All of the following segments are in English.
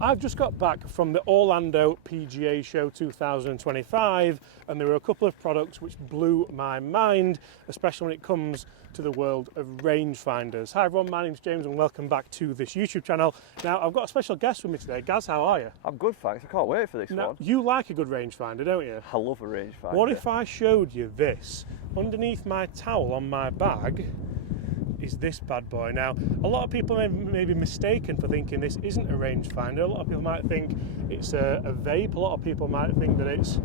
I've just got back from the Orlando PGA Show 2025, and there were a couple of products which blew my mind, especially when it comes to the world of rangefinders. Hi everyone, my name's James and welcome back to this YouTube channel. Now I've got a special guest with me today. Gaz, how are you? I'm good, thanks. I can't wait for this Now, one. you like a good rangefinder, don't you? I love a rangefinder. What if I showed you this? Underneath my towel on my bag is this bad boy. Now, a lot of people may be mistaken for thinking this isn't a rangefinder. A lot of people might think it's a vape. A lot of people might think that it's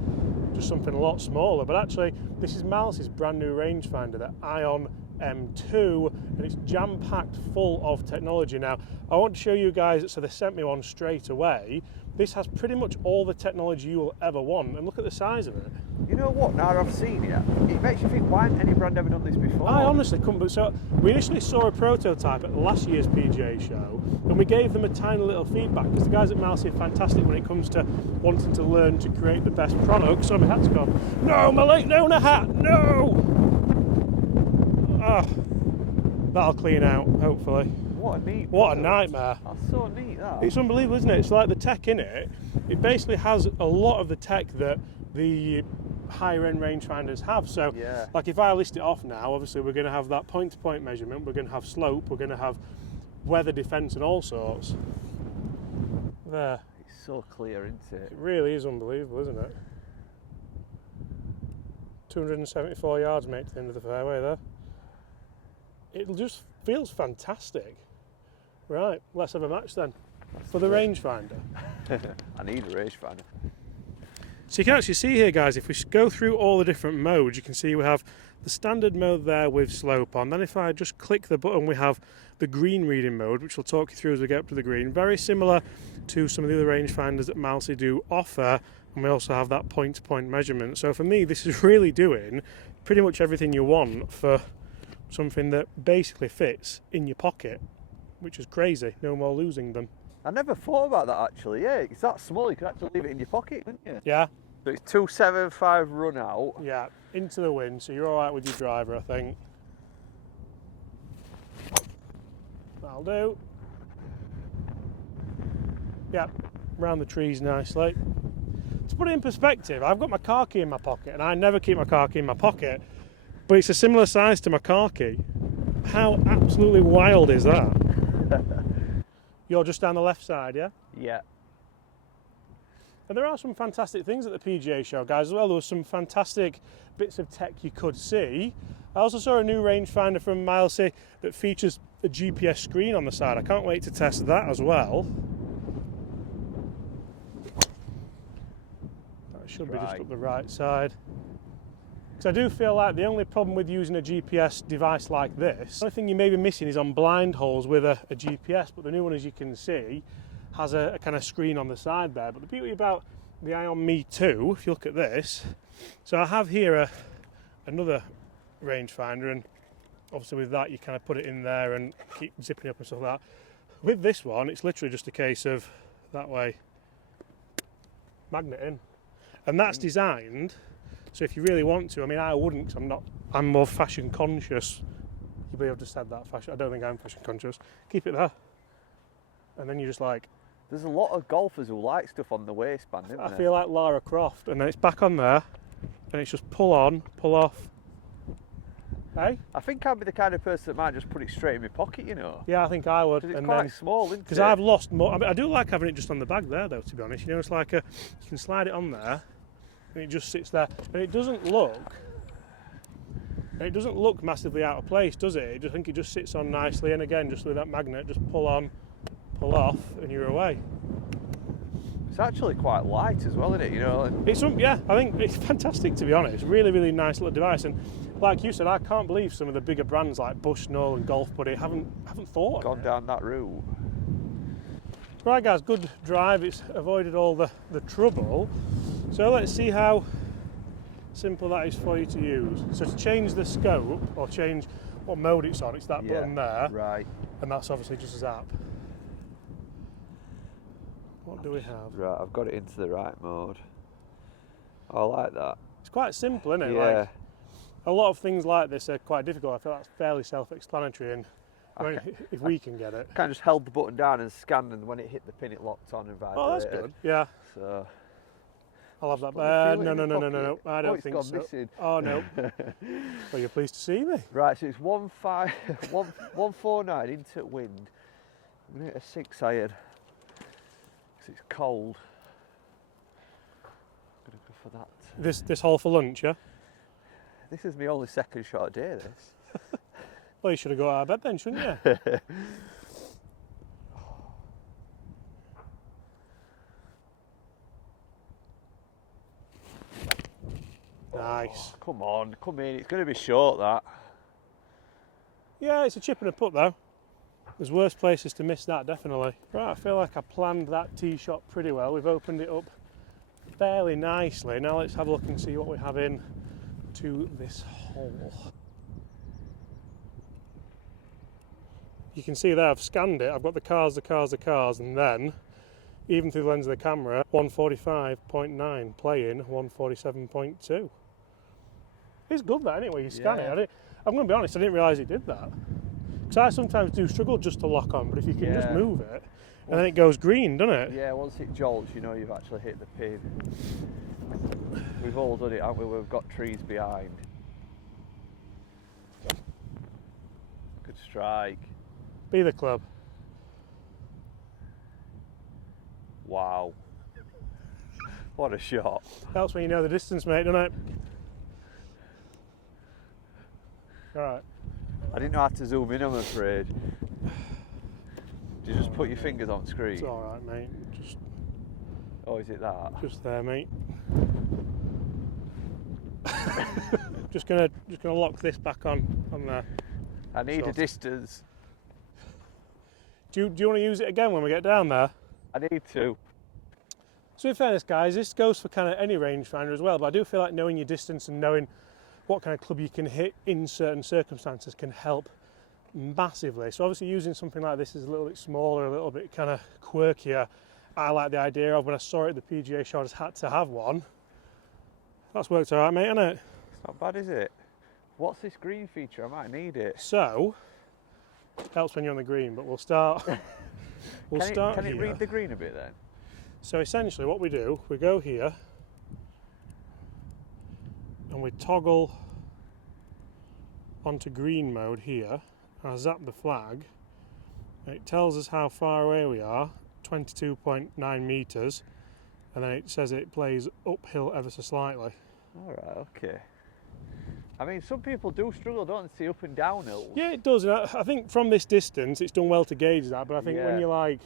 just something a lot smaller. But actually, this is Malce's brand new rangefinder, the Ion M2, and it's jam-packed full of technology. Now, I want to show you guys, so they sent me one straight away. This has pretty much all the technology you will ever want, and look at the size of it. You know what, now I've seen it, it makes you think, why hasn't any brand ever done this before? I honestly couldn't, but so we initially saw a prototype at last year's PGA show, and we gave them a tiny little feedback, because the guys at Malce are fantastic when it comes to wanting to learn to create the best product. So my hat's gone. No, my late Nona hat, no! Oh, that'll clean out, hopefully. What a neat What a product. nightmare. That's so neat, that. It's unbelievable, isn't it? It's like the tech in it. It basically has a lot of the tech that the higher end rangefinders have. So, Yeah. like if I list it off now, obviously we're going to have that point-to-point measurement, we're going to have slope, we're going to have weather defence and all sorts. There. It's so clear, isn't it? It really is unbelievable, isn't it? 274 yards, mate, to the end of the fairway there. It just feels fantastic. Right, let's have a match then for the rangefinder. I need a rangefinder. So you can actually see here, guys, if we go through all the different modes, you can see we have the standard mode there with slope on. Then if I just click the button, we have the green reading mode, which we'll talk you through as we get up to the green. Very similar to some of the other rangefinders that Malce do offer, and we also have that point-to-point measurement. So for me, this is really doing pretty much everything you want for something that basically fits in your pocket, which is crazy. No more losing them. I never thought about that actually, yeah. It's that small, you can actually leave it in your pocket, couldn't you? Yeah, So it's 275 run out. yeah, into the wind, so you're all right with your driver, I think. That'll do. Yeah, round the trees nicely. To put it in perspective, I've got my car key in my pocket, and I never keep my car key in my pocket, but it's a similar size to my car key. How absolutely wild is that? You're just down the left side, yeah? Yeah. And there are some fantastic things at the PGA show, guys, as well. There was some fantastic bits of tech you could see. I also saw a new rangefinder from Malce that features a GPS screen on the side. I can't wait to test that as well. That should be just up the right side. Because I do feel like the only problem with using a GPS device like this, the only thing you may be missing is on blind holes with a GPS, but the new one, as you can see, has a kind of screen on the side there. But the beauty about the Ion M2, if you look at this, so I have here another rangefinder, and obviously with that you kind of put it in there and keep zipping up and stuff like that. With this one, it's literally just a case of that way, magnet in. And that's designed, so if you really want to, I mean I wouldn't, because I'm more fashion conscious. You may have just said that, fashion. I don't think I'm fashion conscious. Keep it there. And then you just like, There's a lot of golfers who like stuff on the waistband, isn't I there? feel like Lara Croft, and then it's back on there, and it's just pull on, pull off. Hey? I think I'd be the kind of person that might just put it straight in my pocket, you know. Yeah, I think I would. Because it's And quite then, small, isn't it? because I've lost more. I mean, I do like having it just on the bag there, though. To be honest, you know, it's like you can slide it on there, and it just sits there, and it doesn't look massively out of place, does it? I think it just sits on nicely, and again, just with that magnet, just pull on, pull off, and you're away. It's actually quite light as well, isn't it? You know. Yeah, I think it's fantastic, to be honest. Really, really nice little device, and like you said, I can't believe some of the bigger brands like Bushnell and Golf Buddy haven't thought of Gone it. down that route. Right, guys, good drive. It's avoided all the trouble. So let's see how simple that is for you to use. So to change the scope or change what mode it's on, it's that button there, Right. and that's obviously just a zap. What do we have? Right, I've got it into the right mode. I like that. It's quite simple, isn't it? Yeah. Like, a lot of things like this are quite difficult. I feel that's fairly self-explanatory, and if we can get it. Kind of just held the button down and scanned, and when it hit the pin, it locked on and vibrated. Oh, that's good. Yeah. So. I'll have that. Put your feel No, in no, your no, no, no, no. pocket. I don't It's think gone so. missing. Oh no. Well, you're pleased to see me. Right, so it's 149 into wind. I'm gonna hit a 6 iron because it's cold. I'm gonna go for that. This hole for lunch, yeah. This is my only second shot a day. This. Well, you should have got out of bed then, shouldn't you? Nice. Oh, come on, come in. It's going to be short, that. Yeah, it's a chip and a putt though. There's worse places to miss that, definitely. Right, I feel like I planned that tee shot pretty well. We've opened it up fairly nicely. Now let's have a look and see what we have in to this hole. You can see there I've scanned it. I've got the cars, and then, even through the lens of the camera, 145.9 playing 147.2. It's good that anyway, you scan it. I'm going to be honest, I didn't realise it did that. Because I sometimes do struggle just to lock on, but if you can just move it, and then it goes green, doesn't it? Yeah, once it jolts, you know you've actually hit the pin. We've all done it, haven't we? We've got trees behind. Good strike. Be the club. Wow. What a shot. Helps when you know the distance, mate, doesn't it? Alright. I didn't know how to zoom in, I'm afraid. Did you just put your fingers on screen? It's alright, mate. Oh, is it that? Just there, mate. just gonna lock this back on there. I need a distance. Do you want to use it again when we get down there? I need to. So in fairness, guys, this goes for kind of any rangefinder as well, but I do feel like knowing your distance and knowing what kind of club you can hit in certain circumstances can help massively. So obviously using something like this is a little bit smaller, a little bit kind of quirkier. I like the idea of when I saw it, the PGA Show just had to have one. That's worked all right, mate, hasn't it? It's not bad, is it? What's this green feature? I might need it. So, helps when you're on the green, but we'll start. Can it read the green a bit then? So essentially, what we do, we go here, and we toggle onto green mode here. I zap the flag, and it tells us how far away we are, 22.9 metres, and then it says it plays uphill ever so slightly. Alright, okay. I mean, some people do struggle, don't they, see up and down hills? Yeah, it does. And I think from this distance, it's done well to gauge that, but I think when you're like,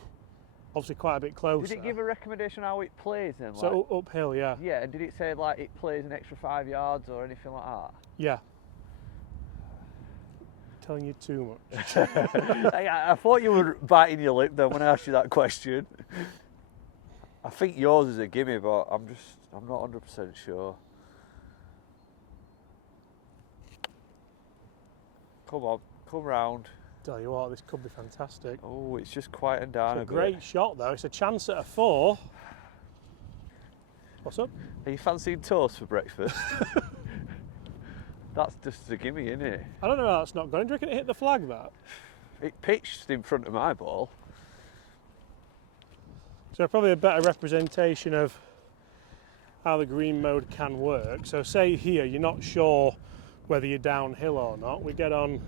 obviously quite a bit closer. Did it give a recommendation how it plays then? So uphill, yeah. Yeah, and did it say like it plays an extra 5 yards or anything like that? Yeah. Telling you too much. I thought you were biting your lip then when I asked you that question. I think yours is a gimme, but I'm not 100% sure. Come on, come round. Tell you what, this could be fantastic. Oh, it's just quieting down It's a a bit. great shot though. It's a chance at a 4. What's up? Are you fancying toast for breakfast? That's just a gimme, isn't it? I don't know how that's not going. Do you reckon it hit the flag that? It pitched in front of my ball. So probably a better representation of how the green mode can work. So say here you're not sure whether you're downhill or not. We get on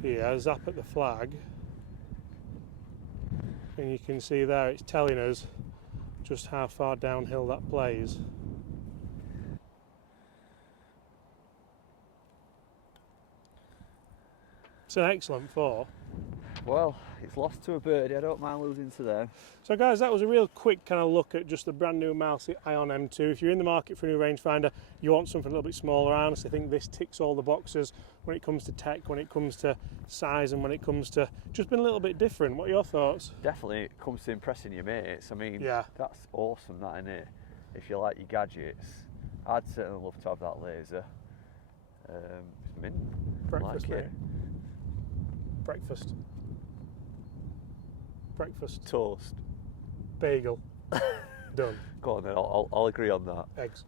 here, zap at the flag, and you can see there it's telling us just how far downhill that plays. It's an excellent 4. Well, it's lost to a birdie. I don't mind losing to them. So guys, that was a real quick kind of look at just the brand new Malsy Ion M2. If you're in the market for a new rangefinder, you want something a little bit smaller. I honestly think this ticks all the boxes when it comes to tech, when it comes to size, and when it comes to just being a little bit different. What are your thoughts? Definitely it comes to impressing your mates. I mean, Yeah. that's awesome, that, isn't it? If you like your gadgets, I'd certainly love to have that laser. It's mint. Breakfast, like mate. it. Breakfast. Breakfast. Toast. Bagel. Done. Go on then, I'll agree on that. Eggs.